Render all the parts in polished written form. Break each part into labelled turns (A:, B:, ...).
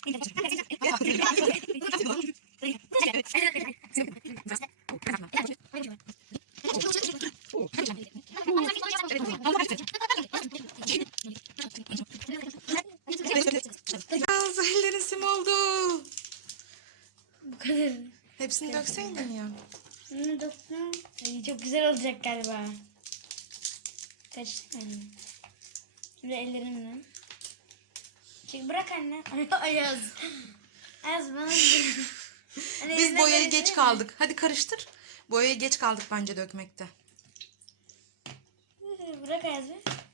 A: Ellerin sim oldu.
B: Bu kadar.
A: Hepsini dökseydin ya.
B: Bunu döktüm. Ay, çok güzel olacak galiba. Kaçtı anne. Şimdi ellerimle. Çek bırak anne. Ayaz. Ayaz bana
A: Biz boyaya geç kaldık. Hadi karıştır. Boyaya geç kaldık bence dökmekte.
B: Bırak Ayaz'ı.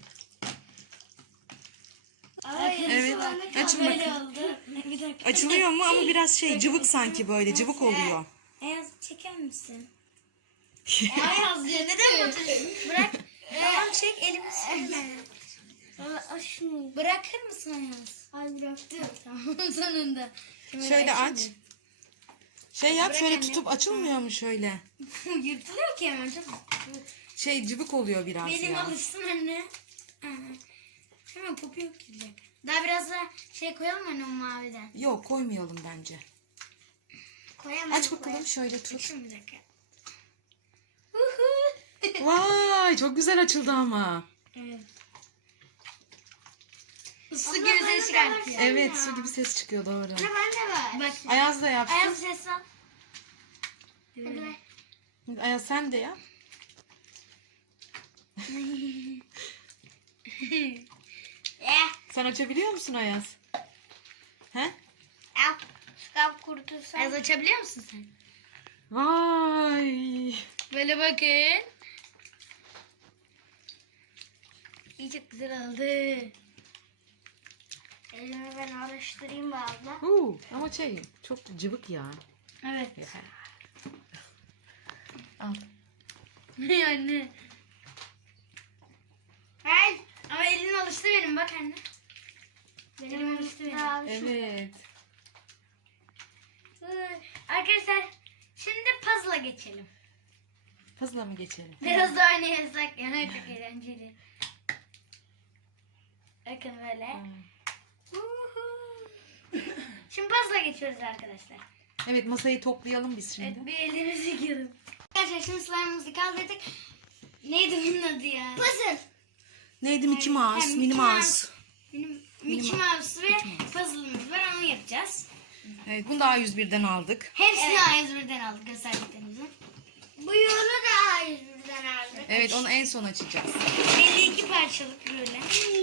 A: Evet. Açın bakın.
B: Bir dakika.
A: Açılıyor mu ama biraz cıvık sanki böyle. Cıvık oluyor.
B: Ayaz çeker misin? Ayaz diyor. Neden batırıyorsun? Bırak. Tamam çek elimi silme. Şunu. Bırakır mısın Ayaz? Ay bıraktım. Tamam sonunda.
A: Şöyle aç. Yap
B: Bırak
A: şöyle
B: anne.
A: tutup açılmıyor mu şöyle?
B: Yırtılıyor ki hemen. Çok...
A: Cıvık oluyor biraz
B: Benim
A: ya.
B: alışsın anne. Hemen kopuyor ki. Daha biraz da koyalım anne o maviden.
A: Yok koymayalım bence.
B: Koyamam.
A: Aç bakalım şöyle tut.
B: Bir dakika.
A: Vay çok güzel açıldı ama.
B: Evet. Su gibi ses çıkartıyor.
A: Evet su gibi ses çıkıyor doğru.
B: Ben de var. Bak.
A: Ayaz da yapsın.
B: Ayaz ses al.
A: Ayaz sen de yap. Sen açabiliyor musun Ayaz? He?
B: Şkaf kurutursan. Ayaz açabiliyor musun sen?
A: Vay.
B: Böyle bakın. İyi çok güzel oldu. Elimi ben araştırayım be abla.
A: Ama çok cıvık ya.
B: Evet.
A: Al.
B: Anne. Hey. Ama elin alıştı benim bak anne. Benim alıştı benim.
A: Evet.
B: Arkadaşlar şimdi puzzle'a geçelim.
A: Puzzle'a mı geçelim?
B: Biraz da oynayasak yani çok eğlenceli. Bakın böyle. Şimdi puzzle'a geçiyoruz arkadaşlar.
A: Evet masayı toplayalım biz şimdi.
B: Evet bir elimizi yıkayalım. Arkadaşlar şimdi slime'ımızı kaldırdık. Neydi bunun adı ya? Puzzle.
A: Neydi Mickey Mouse,
B: Hem
A: Minnie Mouse.
B: Mickey Mouse ve puzzle'ımız var onu yapacağız.
A: Evet bunu da A101'den aldık.
B: Hepsini A101'den aldık gösterdiklerimizi. Bu yolu da A101'den aldık.
A: Evet onu en son açacağız.
B: 52 parçalık böyle.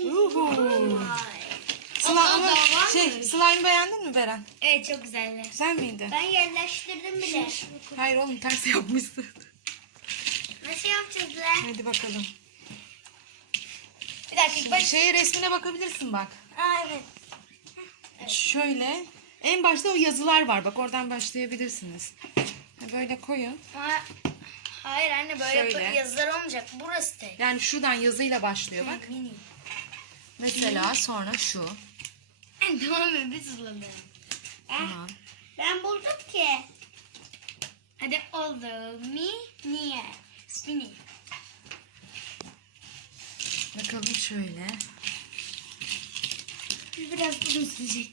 A: Slime beğendin mi Beren?
B: Evet çok güzeller.
A: Güzel miydi?
B: Ben yerleştirdim bile.
A: Hayır oğlum ters yapmışsın.
B: Nasıl yapacağız lan?
A: Hadi bakalım.
B: Bir dakika. Bak.
A: Resmine bakabilirsin bak.
B: Evet.
A: Şöyle. En başta o yazılar var. Bak oradan başlayabilirsiniz. Böyle koyun.
B: Hayır anne böyle
A: Şöyle.
B: yazılar olmayacak. Burası tek.
A: Yani şuradan yazıyla başlıyor bak.
B: Mini.
A: Mesela sonra şu.
B: Tamam mı? Biz hızlanalım.
A: Tamam.
B: Ben buldum ki. Hadi oldu. Niye? Mini.
A: Bakalım şöyle.
B: Biraz uzun sürecek.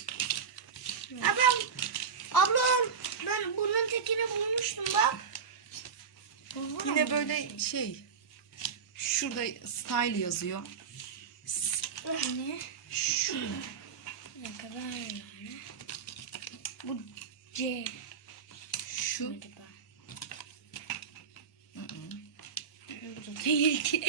B: Ablam ben bunun tekini bulmuştum bak.
A: Yine böyle şurada style yazıyor.
B: Ne?
A: Şu.
B: Ne kadar? Bu C.
A: Şu.
B: Bu da değil ki.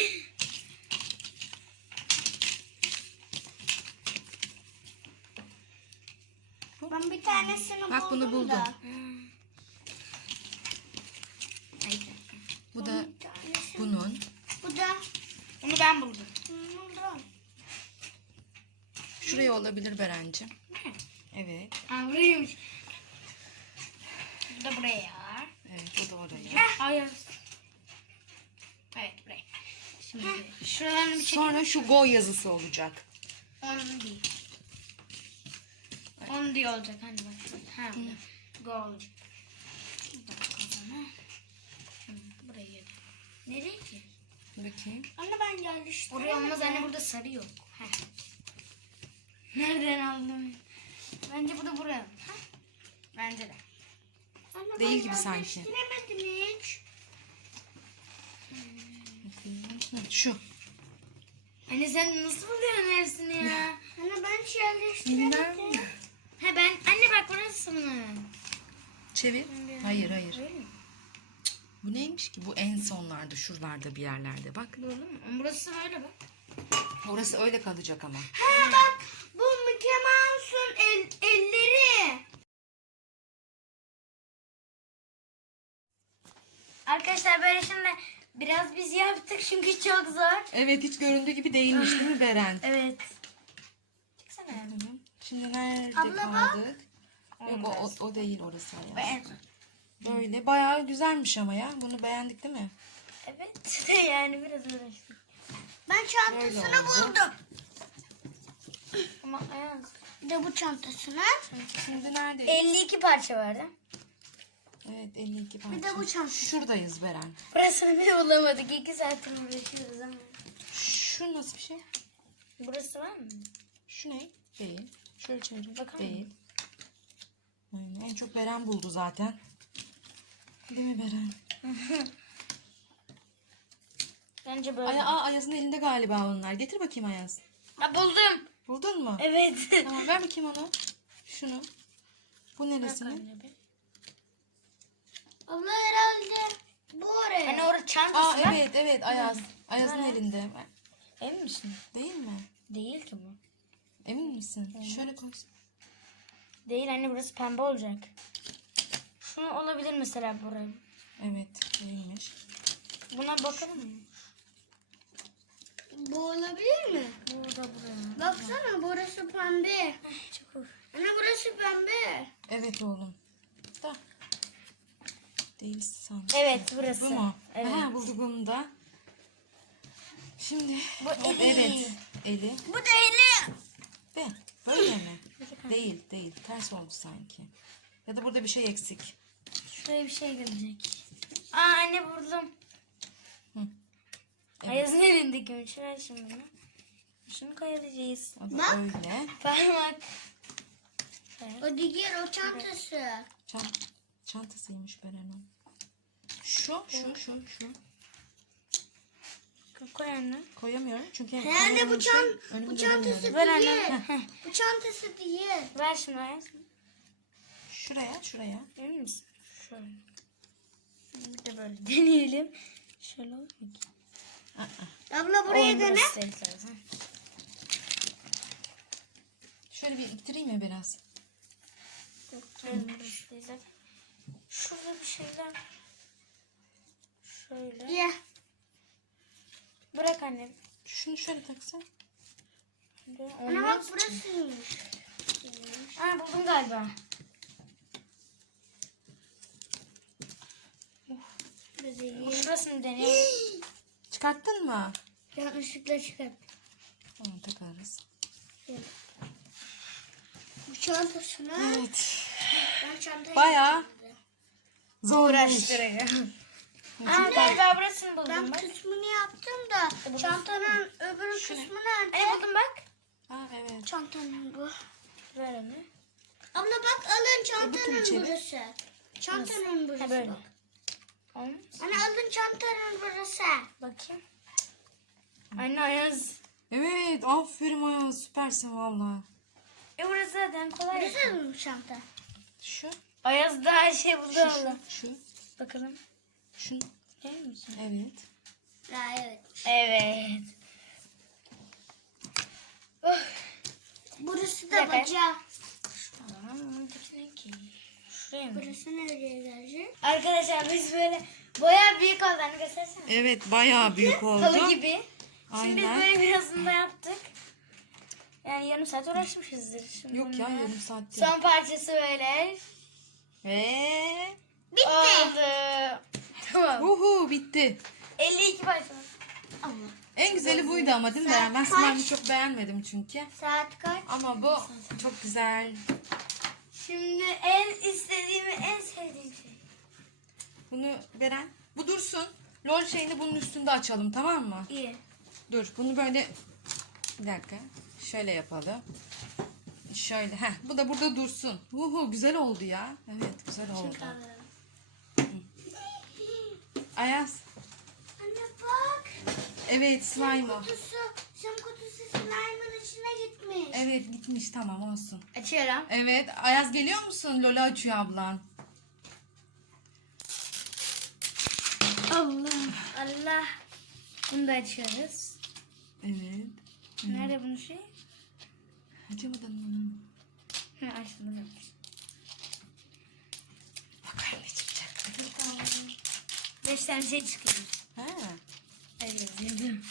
B: Ben bir tanesini
A: Bak bunu buldum.
B: da.
A: Bu da bunun.
B: Bu da. Onu ben buldum.
A: Şuraya olabilir Berencim. Evet.
B: Buraymış. Bu da buraya.
A: Evet bu da oraya.
B: Hayır. Evet buraya. Şimdi şuralarını bir çekelim.
A: Sonra şu go yazısı olacak.
B: 10 değil. 10 diye olacak hani bak. Ha burada. Go olacak. Buraya. Nereye ki?
A: Bakayım.
B: Anne ben yerleştirdim. Oraya olmaz anne burada sarı yok. Heh. Nereden aldın? Ben Bence bu da buranın. Ha? Bence de. Ama
A: Değil
B: ben
A: gibi sanki.
B: yerleştiremedim hiç.
A: Şu.
B: Anne sen nasıl buluyorsun hepsini ya? Anne ben hiç
A: Bilmem.
B: yerleştiremedim. Ha ben anne bak burası bunun.
A: Çevir. Hayır hayır.
B: Öyle mi?
A: Bu neymiş ki? Bu en sonlarda, şuralarda bir yerlerde. Bak.
B: Böyle mi? Burası böyle bak.
A: Orası öyle kalacak ama.
B: Ha bak bu Mickey Mouse'un elleri. Arkadaşlar böyle şimdi biraz biz yaptık çünkü çok zor.
A: Evet, hiç göründüğü gibi değilmiş değil mi Beren?
B: Evet. Çıksana.
A: Tamam. Şimdi nerede
B: Abla bak.
A: kaldık? Yok o değil orası.
B: Bu
A: Ya.
B: en zor.
A: Böyle bayağı güzelmiş ama ya. Bunu beğendik değil mi?
B: Evet. Yani biraz uğraştık. Ben
A: Böyle
B: çantasını
A: oldu.
B: buldum. Ama Ayaz. Bir de bu çantasını.
A: Şimdi neredeyiz?
B: 52 parça vardı.
A: Evet, 52 parça.
B: Bir de bu çanta.
A: Şuradayız Beren.
B: Burasını bile bulamadık. 2 saattir uğraşıyoruz ama.
A: Şu nasıl bir şey?
B: Burası var mı?
A: Şu ne? Değil. Şöyle çevirin.
B: Bakalım.
A: Değil. Aynen. En çok Beren buldu zaten. Değil mi Beren?
B: Bence böyle.
A: Ayaz'ın elinde galiba onlar. Getir bakayım Ayaz.
B: Ha, buldum.
A: Buldun mu?
B: Evet.
A: Tamam, ver bakayım onu. Şunu. Bu neresinin?
B: Abla herhalde bu oraya. Hani orada çantası var.
A: Evet Ayaz. Ayaz'ın
B: Evet.
A: elinde.
B: Emin misin?
A: Değil mi?
B: Değil ki bu.
A: Emin misin? Şöyle koy.
B: Değil anne burası pembe olacak. Şunu olabilir mesela buraya.
A: Evet, değilmiş.
B: Buna bakalım mı? Bu olabilir mi? Bu da buraya. Baksana burası pembe. Çok hoş. Anne burası pembe.
A: Evet oğlum. Da. Değil sanki.
B: Evet burası.
A: Bu mu?
B: Evet.
A: Ha, bulduk bunu da. Şimdi.
B: Bu eli.
A: Evet. Eli.
B: Bu da eli.
A: De. Böyle mi? Değil. Ters olmuş sanki. Ya da burada bir şey eksik.
B: Şuraya bir şey gelecek. Aa anne buldum.
A: Hı.
B: Ayaz'ın elindeki. Şuraya şimdi bunu. Şunu koyacağız.
A: O da öyle.
B: Parmak. O diğer o çantası.
A: Çantasıymış Beren'in. Şu.
B: Koy anne.
A: Koyamıyorum çünkü
B: Herhalde bu
A: önümü
B: çantası
A: göremiyorum.
B: ver anne. Bu çantası değil. Ver şunu Ayaz.
A: Şuraya.
B: Emin misin? Şöyle. Bir de böyle deneyelim. Şöyle olur mu ki? Abla buraya dene.
A: Şöyle bir ittireyim mi biraz?
B: Şurada bir şeyler. Şöyle. Ya. Bırak annem.
A: Şunu şöyle taksan.
B: Ana bak burasıymış. Aa buldum galiba. Şurasını deneyelim.
A: Çıkarttın mı?
B: Yanlışlıkla çıkart.
A: Tamam, takarız.
B: Bu çantasını.
A: Evet.
B: Ben çantayı
A: Bayağı zor
B: uğraştırıyorum. Aa galiba burasını buldum. Ben
C: Ben kısmını yaptım da çantanın öbür kısmı nerede?
B: Buldum bak.
A: Aa, evet.
C: Çantanın bu.
B: Ver onu.
C: Abla bak alın
A: Öbür
C: çantanın
A: türlü
C: burası. Çantanın burası.
B: Ha böyle.
C: Bak.
B: Olmaz.
C: Anne alın çantanın burası.
B: Bakayım. Anne Ayaz.
A: Evet, aferin Ayaz, süpersin valla.
B: Burası zaten kolay.
C: Burası mı bu çanta?
A: Şu,
B: Ayaz da her şey buldu valla.
A: şu,
B: Bakalım.
A: şu.
B: Değil misin?
A: Evet.
C: Ha, evet.
B: Evet.
C: Burası
B: Bir
C: da
B: dakika.
C: bacağı.
B: Tamam. Bunun dikine ki. Şuraya mı?
C: Burası nereye gelecek?
B: Arkadaşlar biz böyle boya büyük oldu. Hani göstersene.
A: Evet, bayağı büyük oldu.
B: Halı gibi. Şimdi biz
A: Aynen.
B: böyle birazını da yaptık. Yani yarım saat uğraşmışızdır. Şimdi
A: Yok ya,
B: bununla.
A: yarım saat değil.
B: Son parçası böyle.
A: Ve
C: Bitti.
B: Oldu. Tamam.
A: uhu, bitti.
B: 52 parça.
C: Allah.
A: En güzeli buydu ama değil mi Beren? Ben slime'ı çok beğenmedim çünkü.
C: Saat kaç?
A: Ama bu çok güzel.
B: Şimdi en istediğim ve en sevdiğim şey.
A: Bunu Beren, bu dursun. LOL şeyini bunun üstünde açalım, tamam mı?
B: İyi.
A: Dur, bunu böyle bir dakika. Şöyle yapalım. Şöyle. Bu da burada dursun. Güzel oldu ya. Evet güzel oldu. Ayaz.
C: Anne bak.
A: Evet slime o.
C: Şam kutusu slime'ın içine gitmiş.
A: Evet gitmiş tamam olsun.
B: Açıyorum.
A: Evet Ayaz geliyor musun? Lola açıyor ablan.
B: Allah. Bunu da açıyoruz.
A: Evet.
B: Nerede bunun şey?
A: Açamadın mı?
B: Açtım.
A: Bakalım ne çıkacak.
B: 5 tane şey çıkıyor.
A: Ha.
B: Evet, yedim.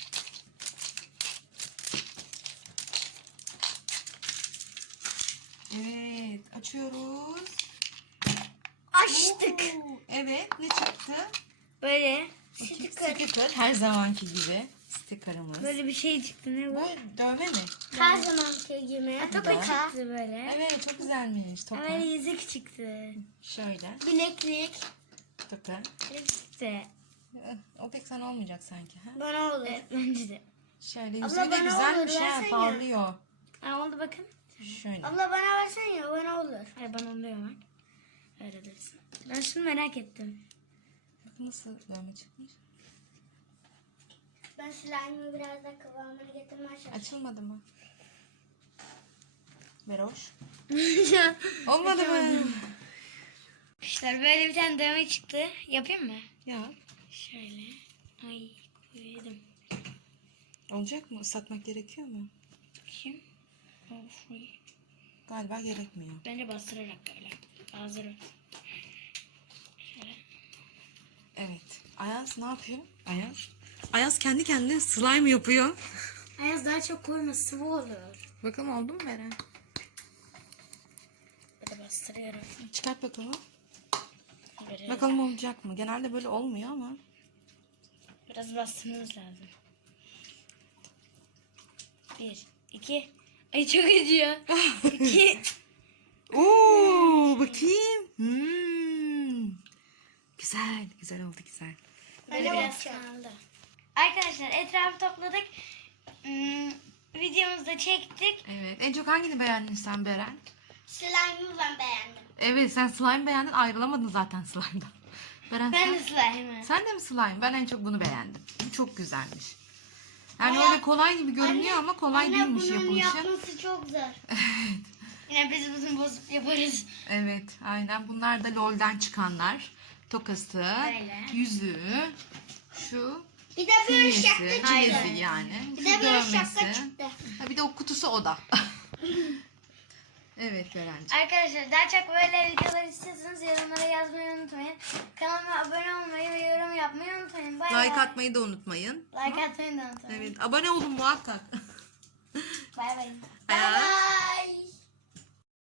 A: Evet açıyoruz.
B: Açtık.
A: Oo, evet ne çıktı?
B: Böyle.
A: Sticker her zamanki gibi. Sticker'ımız.
B: Böyle bir şey çıktı. Ne bu?
A: Bu dövme mi?
C: Her zamanki gibi.
B: Toka çıktı böyle.
A: Evet çok güzelmiş. Toka.
B: Böyle yüzük çıktı.
A: Şöyle.
C: Bileklik.
A: Toka.
B: Çıktı.
A: O pek sana olmayacak sanki. Ha?
C: Bana olur.
B: Evet, bence de.
A: Şöyle
C: Abla,
A: yüzüğü de
C: bana
A: güzelmiş
C: olur,
A: ha.
C: versene.
A: Parlıyor.
B: Aa, oldu bakın.
A: Şöyle.
C: Abla bana versen ya bana olur.
B: Hayır bana oluyor hemen. Öyle dursun. Ben şunu merak ettim.
A: Bak nasıl dövme çıkmış.
C: Ben slime'ı biraz da kıvamını getirmeye çalışıyorum.
A: Açılmadı mı? Beroş. Olmadı mı?
B: İşte böyle bir tane dövme çıktı. Yapayım mı?
A: Ya.
B: Şöyle. Ay koydum.
A: Olacak mı? Islatmak gerekiyor mu?
B: Bakayım. Of, ay.
A: Galiba gerekmiyor.
B: Bence bastırarak böyle. Hazırım.
A: Evet. Ayaz ne yapıyor? Ayaz. Ayaz kendi kendine slime yapıyor.
B: Ayaz daha çok koyma, sıvı olur.
A: Bakalım oldu mu Beren?
B: Böyle bastırıyorum.
A: Çıkart bakalım.
B: Böyle
A: Bakalım olacak mı? Genelde böyle olmuyor ama.
B: biraz bastırmamız lazım. 1, 2. Ay çok acıyor. 2.
A: Oo, bakayım. Güzel. Güzel oldu güzel.
B: Böyle biraz kaldı. Arkadaşlar etrafı topladık. Videomuzu da çektik.
A: Evet. En çok hangini beğendin sen Beren?
C: Slime'ı ben beğendim.
A: Evet sen slime beğendin. Ayrılamadın zaten slime'dan. Beren
B: Ben
A: sen,
B: de slime'ı.
A: sen de mi slime? Ben en çok bunu beğendim. Çok güzelmiş. Yani
C: Aya-
A: öyle kolay gibi görünüyor ama kolay
C: Anne
A: değilmiş
C: bunun
A: yapılışı.
C: yapması çok zor.
B: Yine biz bunu bozup yaparız.
A: Evet aynen. Bunlar da LOL'den çıkanlar. Tokası,
B: Böyle.
A: yüzüğü, şu
C: Bir de böyle
A: çiğnesi,
C: şapka çıktı.
A: çilezi yani.
C: Bir
A: Şu
C: de böyle şapka
A: dövmesi.
C: çıktı.
A: Ha, bir de o kutusu o da. Evet Berenciğim.
B: Arkadaşlar daha çok böyle videolar istiyorsanız yorumlara yazmayı unutmayın. Kanalıma abone olmayı ve yorum yapmayı unutmayın. Bay
A: Like
B: bay.
A: atmayı da unutmayın.
B: Like atmayı da unutmayın.
A: Evet abone olun muhakkak.
B: Bay bay.
A: Ayaz.
C: Bye.